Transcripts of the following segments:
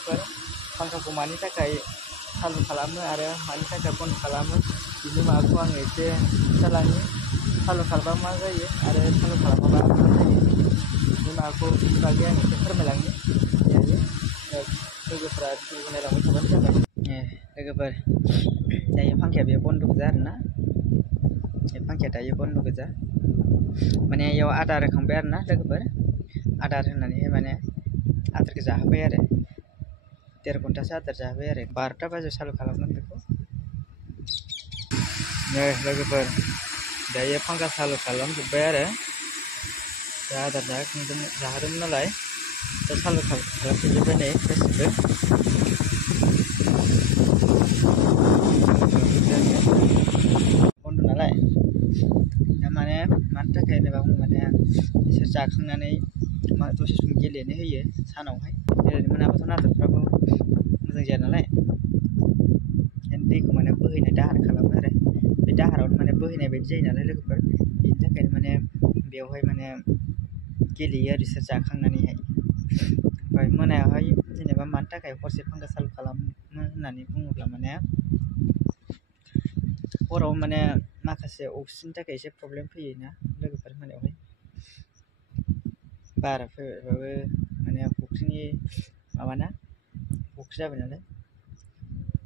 लोगोफोर फांखाखौ मानि थाखाय चालु खालामो आरो मानि थाखाय बन्द खालामो बिनि माबाखौ आं एसे खिथालांनि। चालु खालामबा मा जायो आरो चालु खालामाबा मा जायो बिनि माबाखौ बागै आं एसे फोरमायलांनि। लोगोफोरा भिडिअखौ नायलांबाय थाबानो जाबाय। लोगोफोर दायो फांखाया बे बन्द गोजा आरोना, बे फांखाया दायो बन्द गोजा। माने इयाव आदार होखांबाय आरोना लोगोफोर, आदार होनानै माने आदारखौ जाहोबाय आरो 1.5 घन्टासो आदार जाहोबाय आरो 12टा बाजियाव चालु खालामगोन बेखौ। लोगोफोर दायो फांखा चालु खालामजोब्बाय आरो दा आदार जाहोदोंमोन नालाय दा चालु खालामजोब्बाय नै गासिबो। बन्द नालाय दा माने मानि थाखाय होनोबा माने बिसोर जाखांनानै दसे सम गेलेनो होयो सानावहाय। गेलेनो मोनाबाथ' नाथुरफ्राबो मोजां जाया नालाय, दैखौ माने बोहैनाय दाहार खालामो आरो बे दाहारावनो माने बोहैनाय बायदि जायो नालाय लोगोफोर, बेनि थाखायनो माने बेवहाय माने गेलेयो आरो बिसोर जाखांनानैहाय। ओमफ्राय मोनायावहाय जेनेबा मानि थाखाय हरसे फांखा चालु खालामो होननानै बुङोब्ला माने हराव माने माखासे अक्सिजेननि थाखाय एसे प्रब्लेम फैयोना लोगोफोर मोनायावहाय। बारा फैबाबो माने फुख्रिनि माबाना, फुख्रि जाबाय नालाय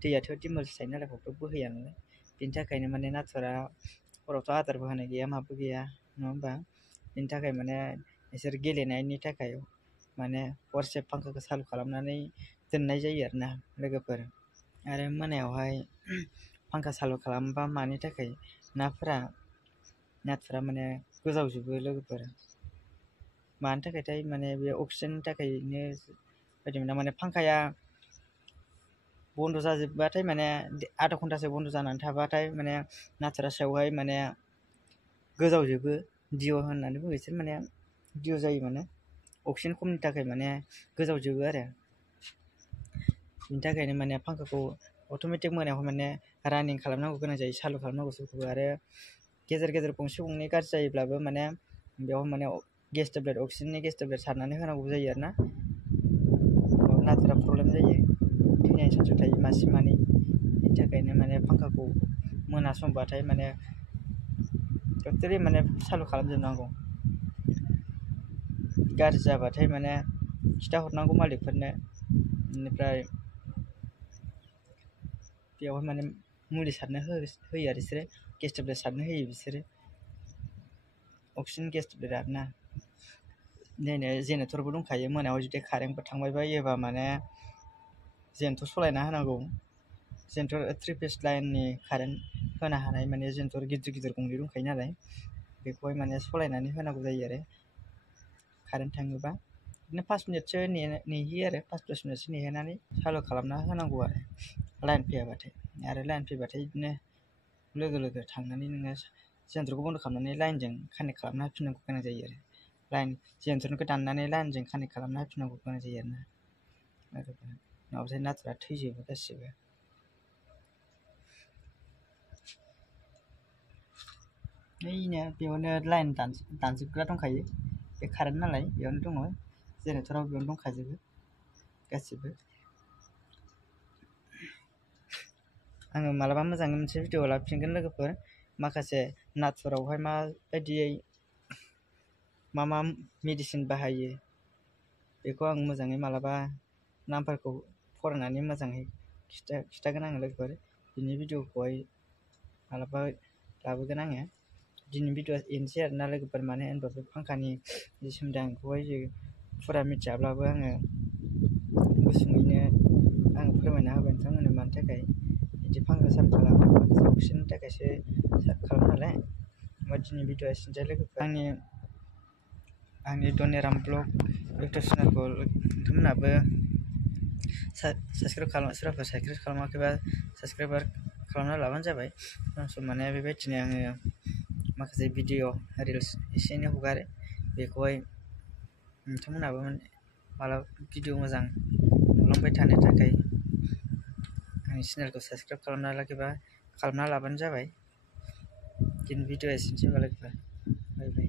दैयाथ' दिमोलसो थायो नालाय फुख्रियाव बोहैया नालाय, बेनि थाखायनो माने नाथुरा हरावथ' आदारबो होनाय गैया माबो गैया नङा होमबा, बेनि थाखाय माने बिसोर गेलेनायनि थाखाय माने हरसे फांखाखौ चालु खालामनानै दोननाय जायो आरोना लोगोफोर। आरो मोनायावहाय फांखा चालु खालामबा मानि थाखाय नाथुरा माने गोजावजोबो लोगोफोर। मानि थाखायथाय माने बे अक्सिजेननि थाखायनो बायदि मोना। माने फांखाया बन्द जाजोबबाथाय माने आधा घन्टासो बन्द जानानै थाबाथाय माने नाथुरा सायावहाय माने गोजावजोबो, डिअ होननानै बुङो बिसोर, माने डिअ जायो माने अक्सिजेन खमनि थाखाय माने गोजावजोबो आरो। बिनि थाखायनो माने फांखाखौ अट'मेटिक मोनायावहाय माने रानिं खालामनांगौ गोनां जायो, चालु खालामनांगौ सोरखौबो। आरो गेजेर गेजेर गंसे गंनै गाज्रि जायोब्लाबो माने बेयाव माने गेस टेब्लेट, अक्सिजेननि गेस टेब्लेट सारनानै होनांगौ जायो आरोना, नाथुरा प्रब्लेम जायो, थैनायनि चान्स थायो मासे मानै। बेनि थाखायनो माने फांखाखौ मोना समबाथाय माने टटेलि माने चालु खालामजोबनांगौ। गाज्रि जाबाथाय माने खिथाहरनांगौ मालिकफोरनो, बेनिफ्राय बेयावहाय माने मुलि सारनो होयो आरो बिसोरो, गेस टेब्लेट सारनो होयो बिसोरो, अक्सिजेन गेस टेब्लेट आरोना। जेनेरेटरबो दंखायो, मोनायाव जुदि कारेन्टफोर थांबाय बायोबा माने जेनेरेटर सलायना होनांगौ। जेनेरेटर 3 फेज लाइननि कारेन्ट होनो हानाय माने जेनेरेटर गिदिर गिदिर गंनै दंखायो नालाय, बेखौहाय माने सलायनानै होनांगौ जायो आरो कारेन्ट थाङोबा। बिदिनो 5 मिनिटसो नेहैयो आरो 5-10 मिनिटसो नेहोनानै चालु खालामना होनांगौ आरो लाइन फैयाबाथाय। आरो लाइन फैबाथाय बिदिनो लोगो लोगो थांनानै नोङो जेनेरेटरखौ बन्द खालामनानै लाइनजों कानेक्ट खालामना होफिननांगौ गोनां जायो आरो जेनेरेटरखौ दाननानै लाइनजों कानेक्ट खालामना होफिननांगौ गोनां जायो आरोना, नङाबाथाय नाथुरा थैजोबो गासिबो। नैनो बेयावनो लाइन दानजोबग्रा दंखायो, बे कारेन्ट नालाय बेयावनो दङ, जेनेरेटराव बेयावनो दंखाजोबो गासिबो। आङो मालाबा मोजाङै मोनसे भिडिअ लाफिनगोन लोगोफोर, माखासे नाथुरावहाय माबायदियै मा मेडिसिन बाहायो बेखौ आं मोजाङै मालाबा नामफोरखौ फरायनानै मोजाङै खिथागोन आङो लोगोफोर। बिनि भिडिअखौहाय मालाबा लाबोगोन आङो। दिनै भिडिअआ एनोसै आरोना लोगोफोर, मानो होनबा बे फांखानि सोमोन्दै आं बेखौहाय फुरा मिथियाब्लाबो आङो गुसुङैनो आं फोरमायना होबाय नोंथांमोननो मानि थाखाय बिदि फांखा चालु खालामो, माखासे अक्सिजेननि थाखायसो खालामो नालाय। ओमफ्राय दिनै भिडिअआ एसेनोसै लोगोफोर। आंनि धनेराम ब्लग इउटुब चेनेलखौ नोंथांमोनहाबो साबस्क्राइब खालामाखैबा साबस्क्राइबार खालामना लाबानो जाबाय। सम सम माने बेबायदिनो आङो माखासे भिडिअ रिल्स एसे एनै हगारो, बेखौहाय नोंथांमोनहाबो मालाबा भिडिअ मोजां नुलांबाय थानो थाखाय आंनि चेनेलखौ साबस्क्राइब खालामना लाबानो जाबाय। दिनै भिडिअआ एसेनोसै होनबा लोगोफोर, बाय बाय।